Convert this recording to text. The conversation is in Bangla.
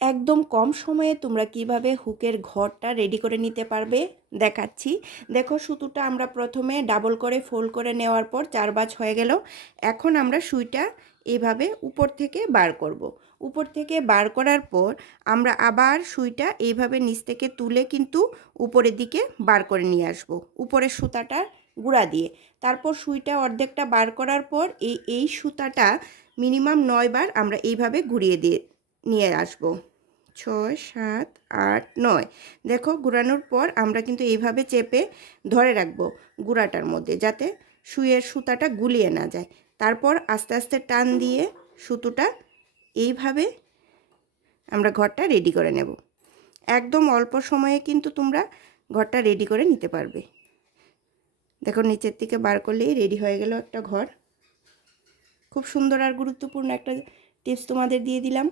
একদম কম সময়ে তোমরা কিভাবে হুকের ঘরটা রেডি করে নিতে পারবে দেখাচ্ছি। দেখো, সুতোটা আমরা প্রথমে ডাবল করে ফোল্ড করে নেওয়ার পর 4 ভাঁজ হয়ে গেল। এখন আমরা সুইটা এইভাবে উপর থেকে বার করব। উপর থেকে বার করার পর আমরা আবার সুইটা এইভাবে নিচ থেকে তুলে কিন্তু উপরের দিকে বার করে নিয়ে আসব, উপরের সুতাটার গুঁড়া দিয়ে। তারপর সুইটা অর্ধেকটা বার করার পর এই সুতাটা মিনিমাম 9 বার আমরা এইভাবে ঘুরিয়ে দিয়ে নিয়ে আসব। 6 7 8 9। দেখো, ঘোরানোর পর আমরা কিন্তু এইভাবে চেপে ধরে রাখবো গুঁড়াটার মধ্যে, যাতে সুইয়ের সুতাটা গুলিয়ে না যায়। তারপর আস্তে আস্তে টান দিয়ে সুতোটা এইভাবে আমরা ঘরটা রেডি করে নেব। একদম অল্প সময়ে কিন্তু তোমরা ঘরটা রেডি করে নিতে পারবে। দেখো, নিচের থেকে বার করলেই রেডি হয়ে গেল একটা ঘর। খুব সুন্দর আর গুরুত্বপূর্ণ একটা টিপস তোমাদের দিয়ে দিলাম।